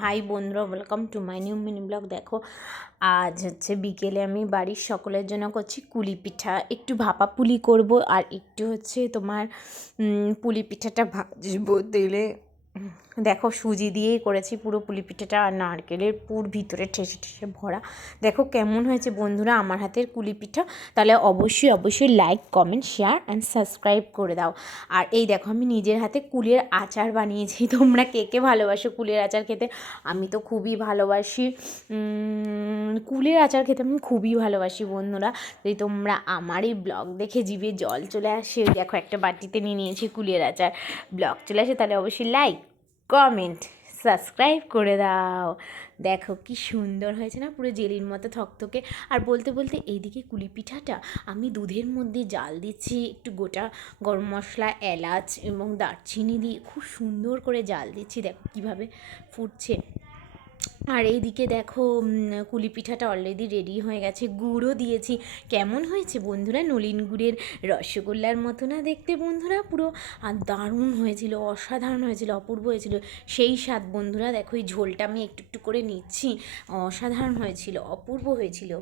High বন্ধুরা, welcome to my new mini blog. দেখো আজ হচ্ছে বিকেলে আমি বাড়ির সকলের জন্য করছি কুলি পিঠা। একটু ভাপা পুলি করব আর একটু হচ্ছে তোমার পুলি পিঠাটা ভাজবো তেলে। দেখো সুজি দিয়েই করেছি পুরো পুলি পিঠাটা, আর নারকেলের পুর ভিতরে ঠেসে ঠেসে ভরা। দেখো কেমন হয়েছে বন্ধুরা আমার হাতের কুলি পিঠা। তাহলে অবশ্যই like, comment, share and subscribe করে দাও। আর এই দেখো আমি নিজের হাতে কুলের আচার বানিয়েছি। তোমরা কে কে ভালোবাসো কুলের আচার খেতে? আমি তো খুবই ভালোবাসি কুলের আচার খেতে, আমি খুবই ভালোবাসি বন্ধুরা। যদি তোমরা আমার এই ব্লগ দেখে জিভে জল চলে আসে, দেখো একটা বাটিতে নিয়ে নিয়েছি কুলের আচার, ব্লগ চলে আসে, তাহলে অবশ্যই লাইক, কমেন্ট, সাবস্ক্রাইব করে দাও। দেখো কি সুন্দর হয়েছে না, পুরো জেলির মতো থকথকে। আর বলতে বলতে এইদিকে কুলি পিঠাটা আমি দুধের মধ্যে জাল দিচ্ছি, একটু গোটা গরম মশলা, এলাচ এবং দারচিনি দিয়ে খুব সুন্দর করে জাল দিচ্ছি। দেখো কীভাবে ফুটছে। আর এইদিকে দেখো কুলি পিঠাটা অলরেডি রেডি হয়ে গেছে, গুড়ও দিয়েছি। কেমন হয়েছে বন্ধুরা? নলেন গুড়ের রসগোল্লার মতো না দেখতে বন্ধুরা পুরো? আর দারুণ হয়েছিল, অসাধারণ হয়েছিল, অপূর্ব হয়েছিল, সেই স্বাদ বন্ধুরা। দেখো এই ঝোলটা আমি একটু একটু করে নিচ্ছি, অসাধারণ হয়েছিল, অপূর্ব হয়েছিল।